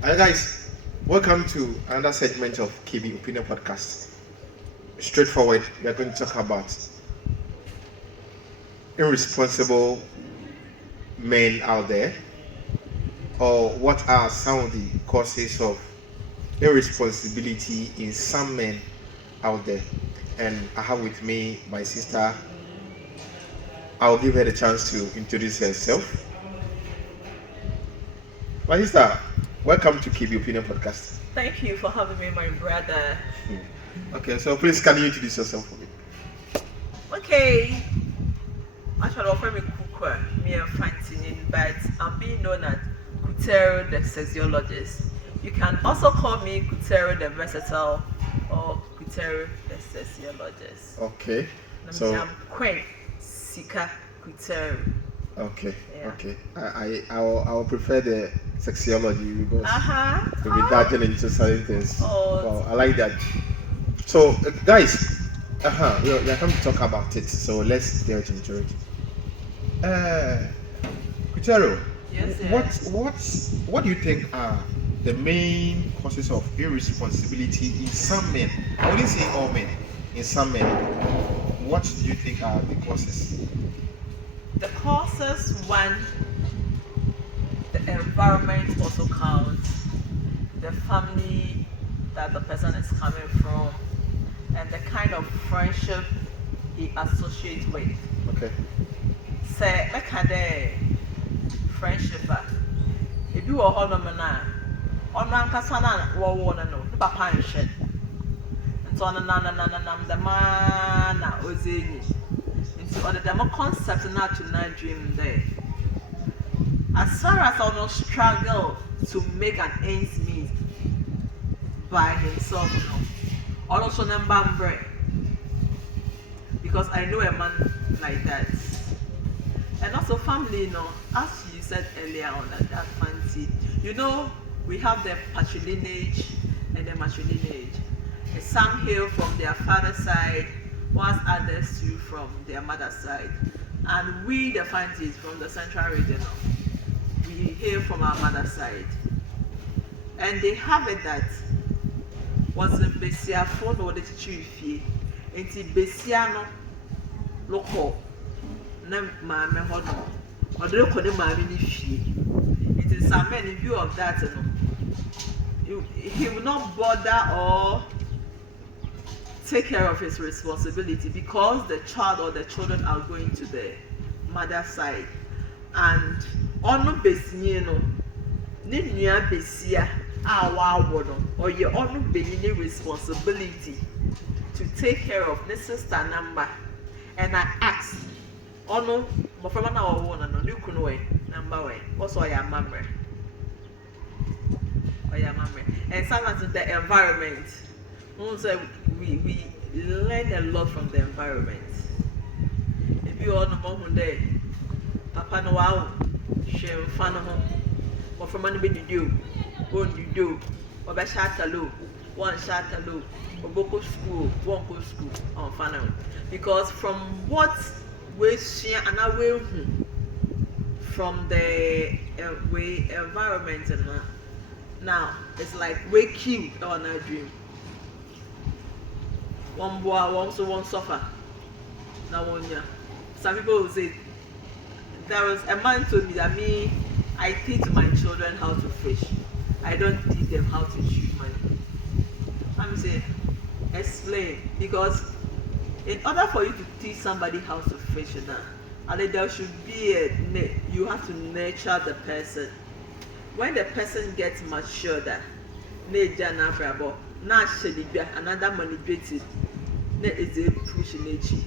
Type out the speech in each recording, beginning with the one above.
Hi guys, welcome to another segment of KB Opinion Podcast. Straightforward, we are going to talk about irresponsible men out there, or what are some of the causes of irresponsibility in some men out there. And I have with me my sister. I'll give her the chance to introduce herself. My sister, welcome to KB Opinion Podcast. Thank you for having me, my brother. Okay, so please can you introduce yourself for me? Okay, actually, offer me Kukwa, me and Fantinin, but I'm being known as Kutero the sexologist. You can also call me Kutero the versatile or Kutero the sociologist. Okay, So I'm Queen Sika Kutero. Okay, Yeah. okay. I will prefer the sexology because we'll be Oh. dodging into certain things. Oh. Wow, I like that. So, guys, we are coming to talk about it. So let's delve into it. Kutero, Yes, what do you think are the main causes of irresponsibility in some men? I wouldn't say all men. In some men, what do you think are the causes? The causes one, the environment also counts, the family that the person is coming from, and the kind of friendship he associates with. Okay. Say, make a friendship. If you are home na, on ankasa na wɔwɔ no no, ne papa nhwɛ. Nti ɔno na the man na ɔdze enyi. Nti ɔde dɛm concept na to na dream there. As far as ɔno struggle to make an ends meet by himself, no, ɔno so ne mba mbrɛ. Because I know a man like that. And also family, as you said earlier on that fancy, we have the patrilineage and the matrilineage. Some hail from their father's side, whilst others too from their mother's side. And we, the fancies from the central region, we hail from our mother's side. And they have it that was in Besia for the teacher, and Besiano local. Na maame hɔ no ɔde rekɔ ne maame ne fie nti some men in view of that he will not bother or take care of his responsibility because the child or the children are going to the mother side and ɔno besie no ne nua besia a wawo no ɔyɛ ɔno benyin responsibility to take care of ne sister number and I ask ɔno mmɔframma na wɔwɔ no no ne kunu wɛ number wɛ wɔsɔ ɔyɛ amammerɛ and sometimes the environment sɛ we learn a lot from the environment ebi wɔ no mo hu dɛ papa no wawo hwɛ mfa no ho mmɔframma no bɛdidi o wɔndidi o wɔbɛhyɛ atalo wɔnhyɛ atalo ɔbɛkɔ school wɔnkɔ school ɔmfa no because from what we see and we from the environment now it's like we kill on our dream. One boy won't suffer. Now one year. Some people will say there was a man told me that I teach my children how to fish. I don't teach them how to shoot money. I'm saying explain because in order for you to teach somebody how to fish now, and there should be you have to nurture the person. When the person gets mature, another manipulative, is a push nature.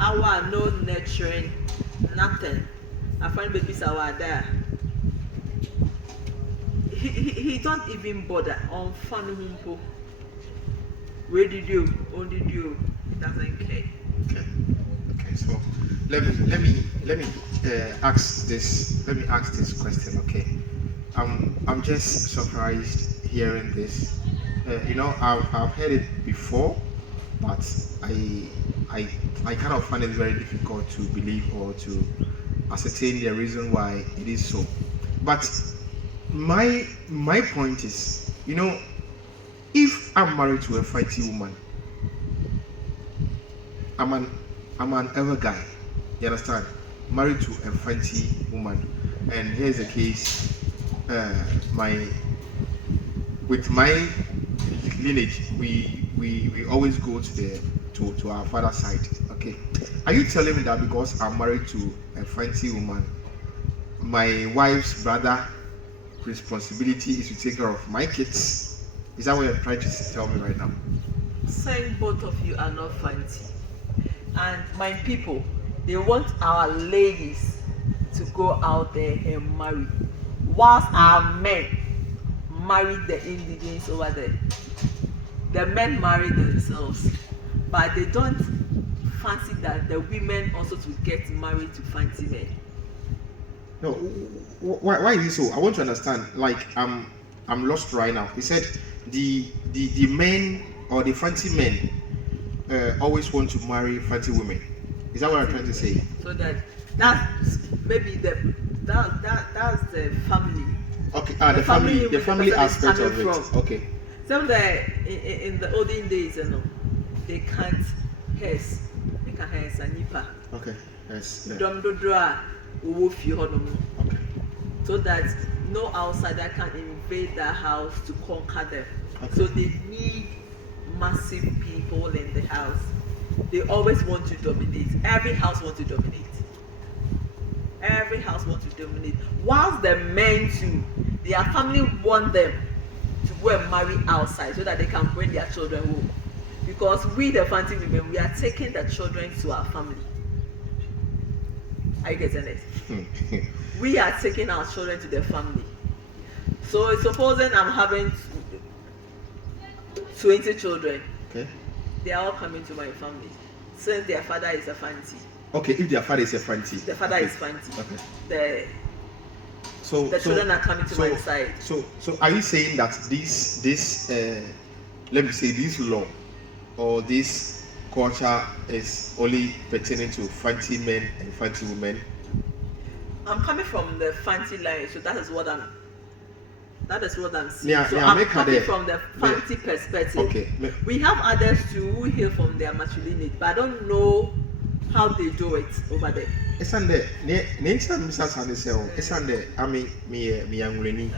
Our no nurturing, nothing. I find babies are there. He don't even bother on fun humpo. Where did you? Only you. He doesn't care. Okay. So let me ask this. Let me ask this question. Okay. I'm just surprised hearing this. I've heard it before, but I kind of find it very difficult to believe or to ascertain the reason why it is so. But my point is, if I'm married to a fighty woman, I'm an ever guy. You understand? Married to a fighty woman, and here's the case. My with my lineage, we always go to our father's side. Okay, are you telling me that because I'm married to a fancy woman, my wife's brother responsibility is to take care of my kids? Is that what you're trying to tell me right now? Saying both of you are not fancy, and my people, they want our ladies to go out there and marry, whilst our men marry the indigens over there. The men marry themselves, but they don't fancy that the women also to get married to fancy men. No, why is it so? I want to understand. Like I'm lost right now. He said the men or the fancy men always want to marry fancy women. Is that what I'm trying to say? So that's maybe that's the family. Okay, the family aspect of it. From. Okay. Some in the olden days, they can't hairs, they can hairs and nipa. Okay. Yes. Okay. So that no outsider can invade their house to conquer them. Okay. So they need massive people in the house. They always want to dominate. Every house wants to dominate. Every house wants to dominate. Whilst the men too, their family want them to go and marry outside so that they can bring their children home. Because we, the fancy women, we are taking the children to our family. Are you getting it? We are taking our children to the family. So supposing I'm having 20 children, okay, they are all coming to my family since their father is a fancy. Okay, if their father is a fancy. The father is fancy. Okay. The children are coming to my side. So are you saying that this let me say this law or this culture is only pertaining to fancy men and fancy women? I'm coming from the fancy line, so that is what I'm seeing. Yeah, so I'm coming from the fancy perspective. Okay. We have others too who hail from their matrilineage, but I don't know how they do it over there. It's on there. Nature Mr. Sandy say, it's on there. I mean, me young Rennie.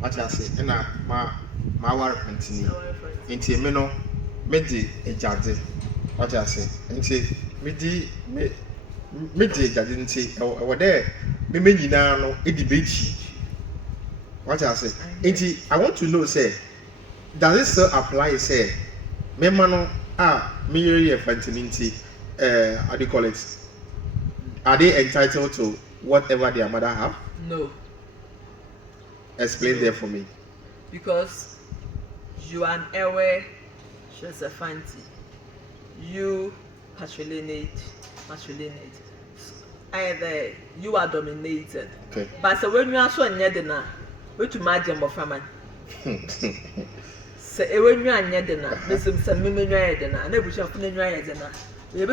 What I say, and my war fancy. Into me no, me di a judge. What I say, into me di judge. Into over there, me no, it debate. What I say, into I want to know, say, does it still apply? Say, me mano me fancy. How do you call it? Are they entitled to whatever their mother have? No. Explain there for me. Because you are an Ewe, she's a fancy. You patrilineage. Either you are dominated. Okay. But so when you are so nyedena, what to imagine of man? So when you are nyedena, listen, some women nyedena, and every shop nyedena. But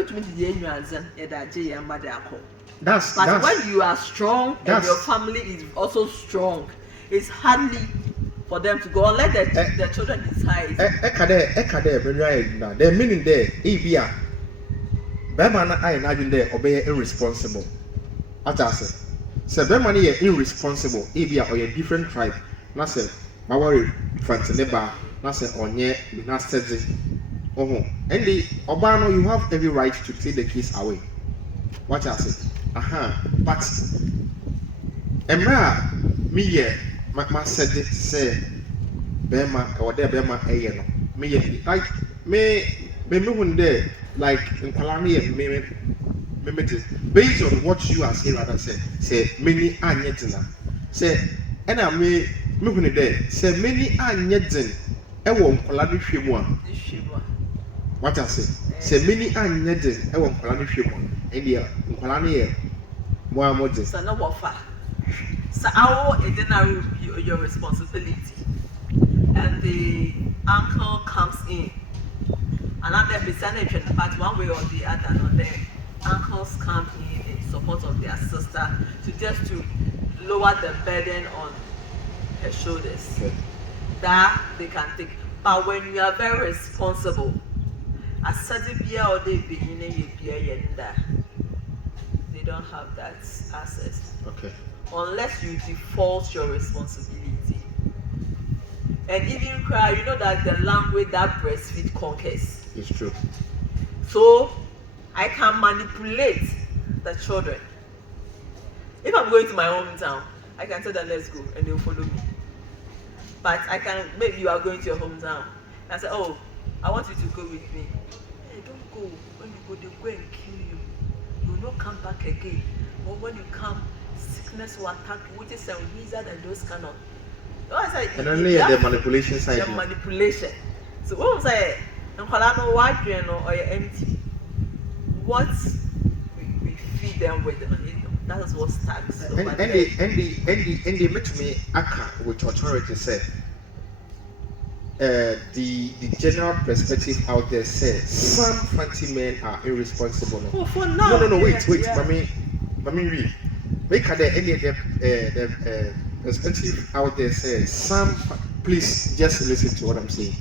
when you are strong and your family is also strong, it's hardly for them to go and let the children decide. The meaning there, Abia, Bemana, I imagine there, obey irresponsible. What I say, Bemani, irresponsible, Abia, or a different tribe. Nasa, Mawari, Fantaneba, Nasa, or near Nasta. And the Obano, you have every right to take the case away. What I say? But Emra, me, my said it, say, Bema, or there, Bema, me, like, me, when there, like, in Palani, based on what you are saying, rather say, many are yetina. Say, and I may, me, there, say, many are yetin, and won't Palani Shimwa. What I say? Say many are needed. I want Palani Shimon. India, Palani, more. So no offer. So our dinner your responsibility, and the uncle comes in. Another percentage, but one way or the other, no, the uncles come in support of their sister to lower the burden on her shoulders. Okay. That they can take. But when you are very responsible, as Sadibia or they don't have that access. Okay. Unless you default your responsibility. And even cry, you know that the language that breastfeed conquers. It's true. So I can manipulate the children. If I'm going to my hometown, I can tell them let's go and they'll follow me. But I can, maybe you are going to your hometown. And I say, oh, I want you to go with me. Hey, don't go. When you go, they'll go and kill you. You will not come back again. Or when you come, sickness will attack you, which is a wizard and those kind of. And only the manipulation side. The manipulation. So what was I? And what you know, or you're empty. What we feed them with, that is what starts. And they met me aka with authority said. The general perspective out there says some fancy men are irresponsible. Oh, for now. No, wait, mommy, read. Make the perspective out there says some. Please just listen to what I'm saying.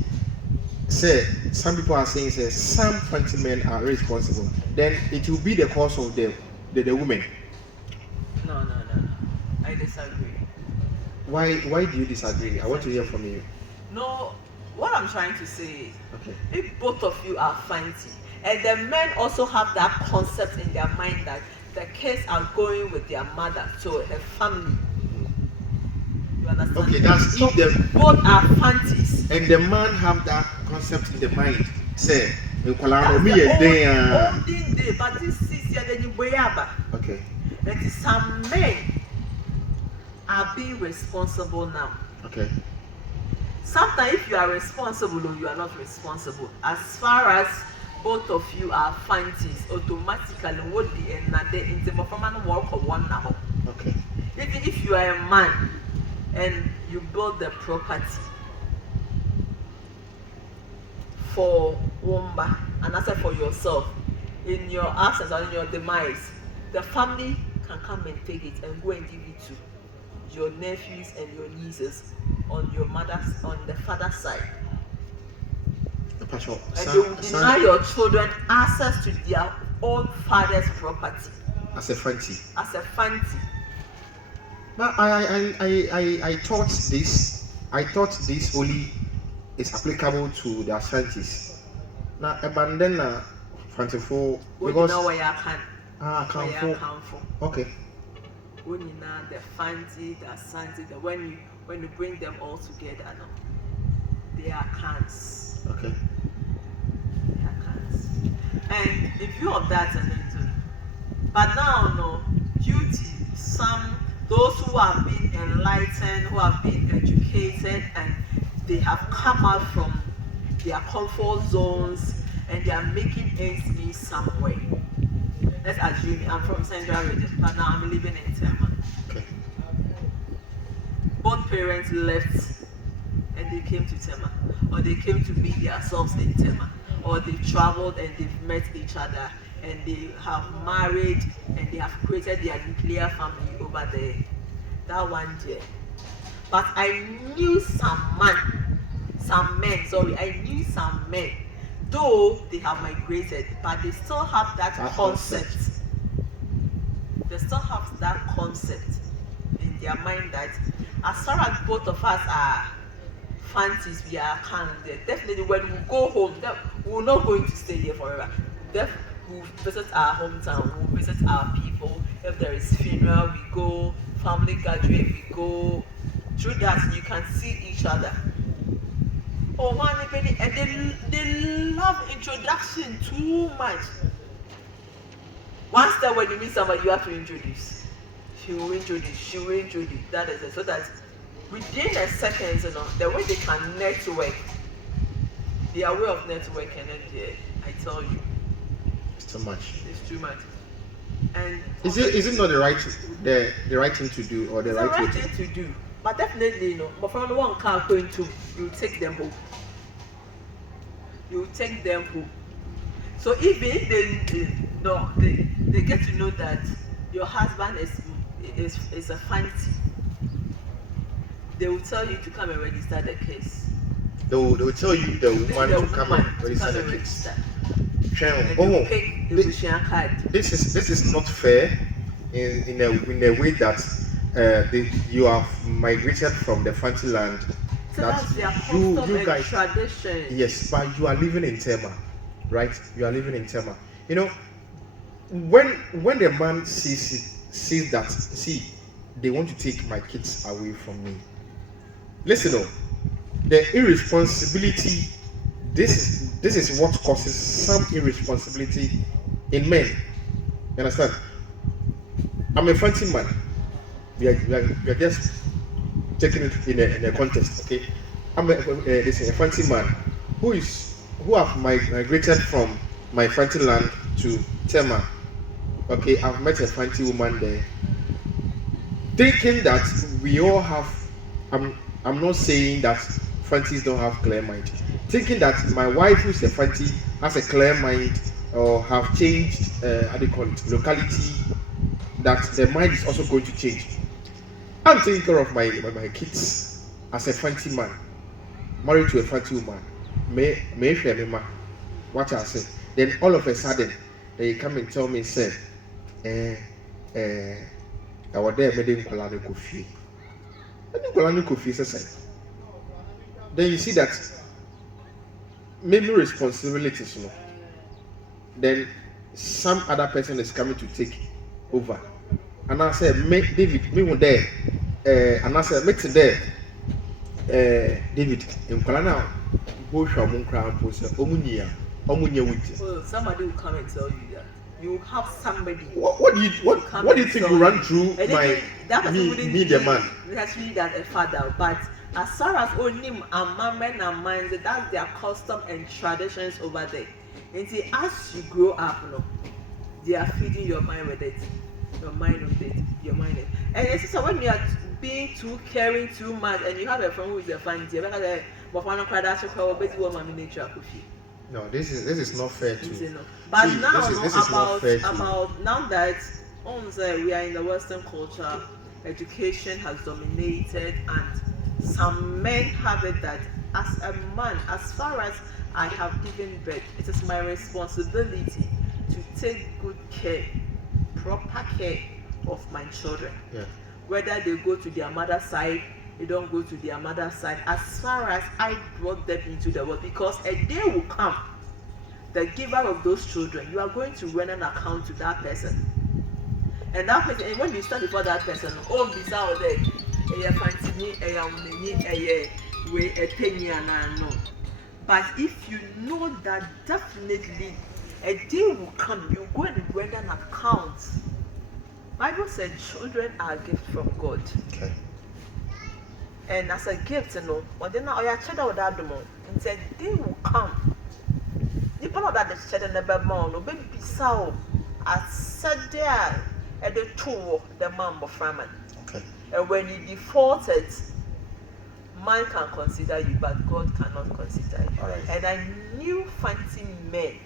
Say some people are saying some fancy men are irresponsible. Then it will be the cause of the women. No. I disagree. Why do you disagree? I want to hear from you. No, what I'm trying to say is, okay, if both of you are fancy, and the men also have that concept in their mind that the kids are going with their mother, so her family. You understand? Okay, that's so if the both are fancies. And the man have that concept in the mind. Say, That's the olden day, but this is the way. Okay. And some men are being responsible now. Okay. Sometimes if you are responsible or you are not responsible, as far as both of you are fancies, automatically what the another in the work of one now. Okay. Even if you are a man and you build the property for Womba and also for yourself, in your absence or in your demise, the family can come and take it and go and give it to your nephews and your nieces on the father's side. And they will deny your children access to their own father's property. As a fancy. As a fancy. Now I thought this. I thought this only is applicable to the Ashantis. Now abandon fancyful because. You know where you can. Okay. When you know the fancy, the Ashanti, when you bring them all together, no, they are cans. Okay. They are cans. And in view of that, but now, no, due to those who have been enlightened, who have been educated, and they have come out from their comfort zones and they are making ends meet somewhere. Let's assume I'm from Central Region, but now I'm living in Tema. Okay. Both parents left and they came to Tema, or they came to meet themselves in Tema, or they traveled and they've met each other and they have married and they have created their nuclear family over there. That one year. But I knew some men, though they have migrated, but they still have that concept. They still have that concept in their mind that as far as both of us are fancies, we are kind of there. Definitely when we go home, we're not going to stay here forever. We'll visit our hometown, we'll visit our people. If there is funeral, we go. Family gathering, we go. Through that, you can see each other. Oh man, and they love introduction too much. Once that when you meet somebody, you have to introduce. She will introduce. That is it. So that within a second, the way they can network, their way of networking, and I tell you, it's too much. It's too much. And is it not the right thing to do or the right thing to do? But definitely, but from the one car going to, you take them home. So even if they get to know that your husband is a fancy, they will tell you to come and register the case. They will tell you the woman to come and register the case. This is not fair in a way that you have migrated from the fancy land. So that's their custom and tradition. Yes, but you are living in Tema, right? You are living in Tema. You know, when the man sees that, they want to take my kids away from me. Listen, the irresponsibility. This is what causes some irresponsibility in men. You understand? I'm a fancy man. We are just taking it in a context, okay? I'm a fancy man who have migrated from my fancy land to Tema. Okay, I've met a fancy woman there, thinking that we all have. I'm not saying that fancies don't have clear mind. Thinking that my wife, who's a fancy, has a clear mind or have changed, how do you call it, locality, that the mind is also going to change. I'm taking care of my kids as a fancy man, married to a fancy woman. What I say. Then all of a sudden, they come and tell me, say, I was there, made Kolani Kofi. Kolani Kofi says, then you see that maybe responsibilities, then some other person is coming to take over. And I said, David, me one there. And I said, make it there. David, in Kolana, Bush or Munkra, Omunia with you. Somebody will come and tell you that. You have somebody. What do you think will run through me, the man? That's really that a father, but as far as only men and minds, that's their custom and traditions over there. And see, as you grow up, they are feeding your mind with it. Your mind with it. Your mind. And it's so when you are being too caring too much, and you have a friend who is a fancy, no, this is not fair too. But now about now that we are in the Western culture, education has dominated, and some men have it that as a man, as far as I have given birth, it is my responsibility to take good care, proper care of my children. Yeah. Whether they go to their mother's side, they don't go to their mother's side, as far as I brought them into the world, because a day will come, the giver of those children, you are going to run an account to that person. And that person, and when you stand before that person, oh, bizarre day, but if you know that definitely a day will come, you're going to run an account. Bible said children are a gift from God. Okay. And as a gift, or then I cheddar with that demon, and said they will come. You know that the cheddar never more, no baby so I said there at the tour the man of famine. Okay. And when you defaulted, man can consider you, but God cannot consider you. Right. And I knew fancy men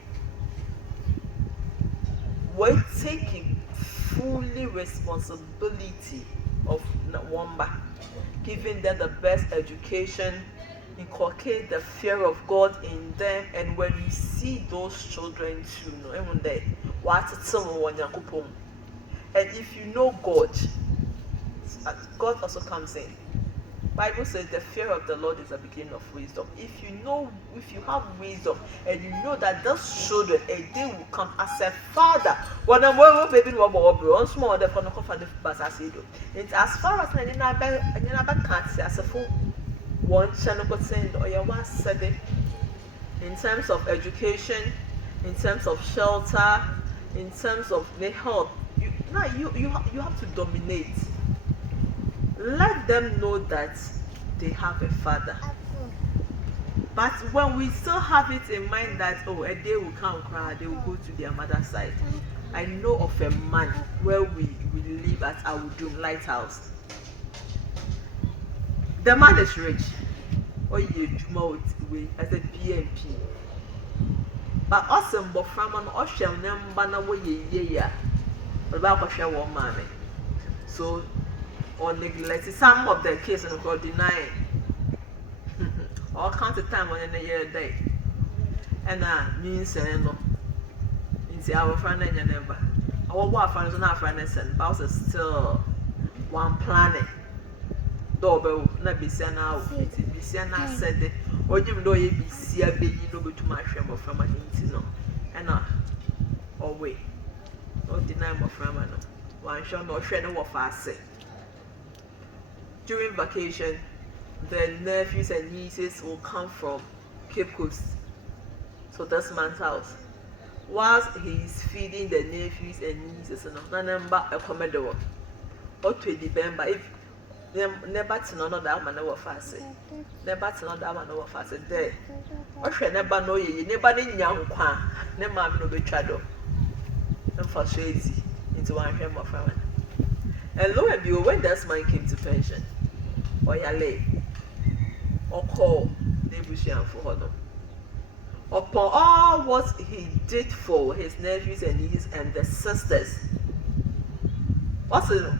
were taking fully responsibility of Nwamba, giving them the best education, inculcate the fear of God in them, and when you see those children too, and if you know God, God also comes in. Bible says the fear of the Lord is the beginning of wisdom. If you have wisdom and you know that those children, a day will come as a father. When I'm baby once more the it's as far as I never can't say as a full one channel or your one said in terms of education, in terms of shelter, in terms of the health, you have to dominate. Let them know that they have a father. But when we still have it in mind that a day will come, they will go to their mother's side. I know of a man where we live at Awudum Lighthouse. The man is rich. As a PMP. But awesome, but from an ocean number, so or neglect some of the cases or denying. All kinds of time on a year day. And means no. Into our friend and your neighbor. Our wife friends and our friends and boss is still one planet. Doorbell, not be sent out. It be sent out said it. Or you know you be see a baby no to my shame of from an intino. And or wait. No deny my friend. One shall not share no fast say. During vacation, the nephews and nieces will come from Cape Coast. So that's man's house. Whilst he's feeding the nephews and nieces, and number a commodore or 20 December, if never to know that man over fast, never to know that man over fast there. Or shall never know ye, never in young quan, never no be shadow. And for shady into one frame of family. And lo and behold, when that man came to pension, or Yale, or call Nebuchadnezzar for her. Upon all what he did for his nephews and nieces and the sisters, what's it?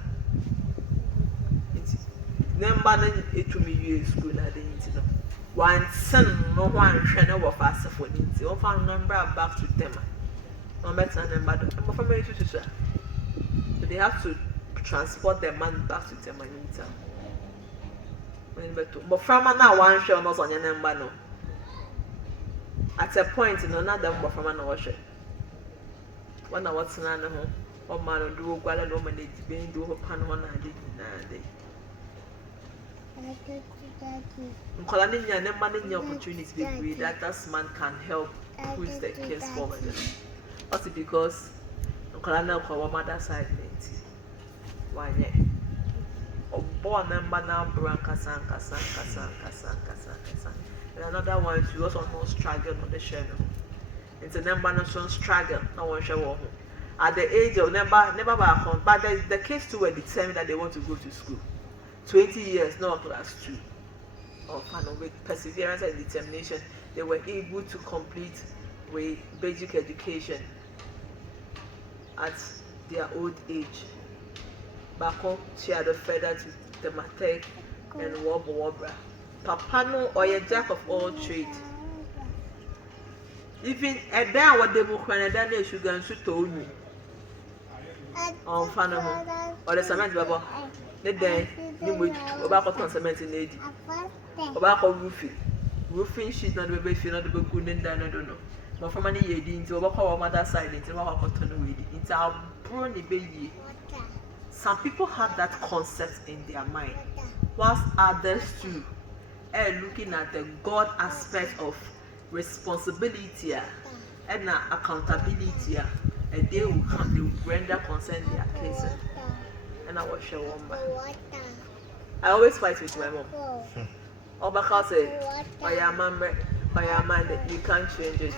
Number it to me you school at the internet. One son, no one channel of us for Ninty, or found number back to them. No matter number, I'm familiar to say. So they have to transport their man back to them and but from now one show not on your number no. At a point in another from an ocean. When I was none of them, or man or do while no man is being do upon one I did in Colony and then managing opportunities degree that man can help push the case forward. Also because Colonel Kawa mother side why yeah. Or born number now Brancasan Casan. And another one she also no struggle on the channel. It's a number no struggle, no one show. At the age of never back home, but the case two were determined that they want to go to school. 20 years, no class 2. Or with perseverance and determination, they were able to complete with basic education at their old age. Back home, she had a feather to the matek and wobble. Papa no or a jack of all trades. Even a day what they book when a day sugar and should told me. On Fanamo or the cement bubble. The day you would about cement in lady. About roofing sheet not the baby, not the book good and done, I don't know. But for many years, into our mother side, into our cotton, into our brony baby. Some people have that concept in their mind, whilst others too are looking at the God aspect of responsibility and accountability, and they will come, they will render consent in their cases. And I will share one by. I always fight with my mom. Or because by your man, you can't change it.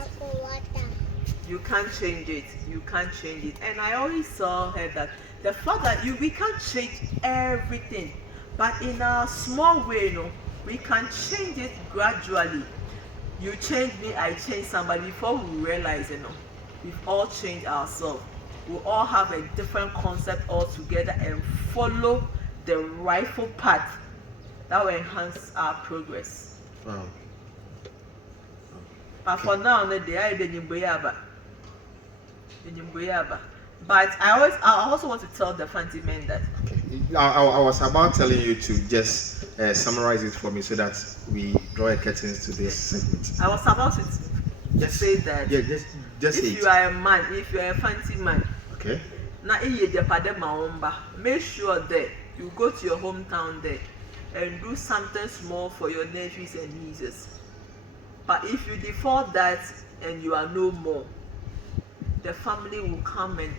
You can't change it. You can't change it. And I always saw her that the fact that we can't change everything, but in a small way, we can change it gradually. You change me, I change somebody. Before we realize, we've all changed ourselves. We all have a different concept altogether and follow the rightful path that will enhance our progress. Wow. But for now, they are but I also want to tell the fancy men that. Okay. I was about telling you to just summarize it for me so that we draw a curtain to this segment. I was about to just say that. Yeah, just if you are a man, if you are a fancy man, okay. Now make sure that you go to your hometown there and do something small for your nephews and nieces. But if you default that and you are no more, the family will come and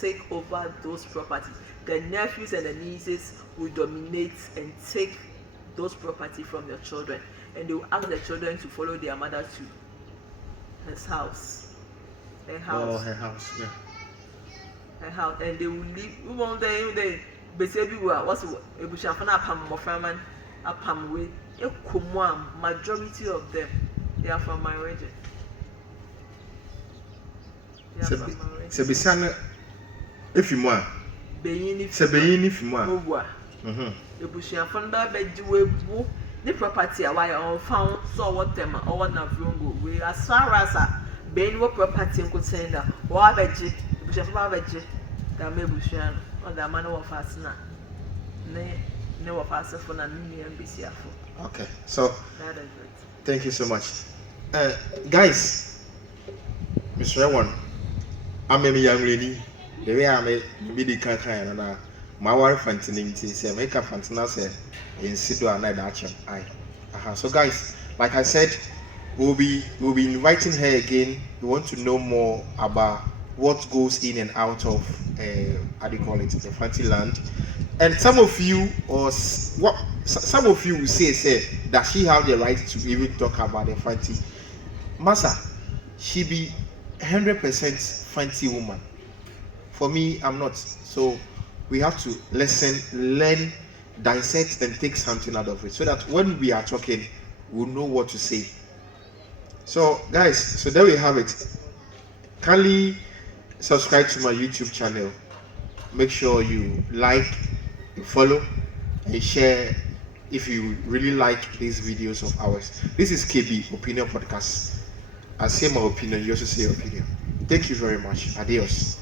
take over those properties. The nephews and the nieces will dominate and take those property from your children, and they will ask the children to follow their mother to his house. Her house. Oh, her house, yeah. Her house, and they will leave. We won't they basically what's Ebushafana Pam Moframan Apam way. Majority of them, they are from my region. Sebisana if you want. Beyini Sebeyini if you want. ebusuafo no ba bɛgye webu ne property a wayɛ ɔnfa so ɔwɔ tem a ɔwɔ na vrongo we as far as a bɛn wɔ property nkotsɛn da ɔwɔ abɛgye ebusuafo ba abɛgye da ma ebusua no ɔda ma no wɔ faase na ne wɔ faase fo na ne nua mbesiafo. Okay, so That is it. thank you so much. Guys, Mr. One, I'm a young lady. The way I'm a medical kind and my wife fantasy say make a fantasy in Sido and I. So guys, like I said, we'll be inviting her again. We want to know more about what goes in and out of how do you call it, the fancy land. And some of you some of you will say that she have the right to even talk about the fancy. Masa, she be 100% fancy woman. For me, I'm not. So we have to listen, learn, dissect, and take something out of it, so that when we are talking, we'll know what to say. So, guys, so there we have it. Kindly subscribe to my YouTube channel. Make sure you like, you follow, and share if you really like these videos of ours. This is KB Opinion Podcast. I say my opinion, you also say your opinion. Thank you very much. Adios.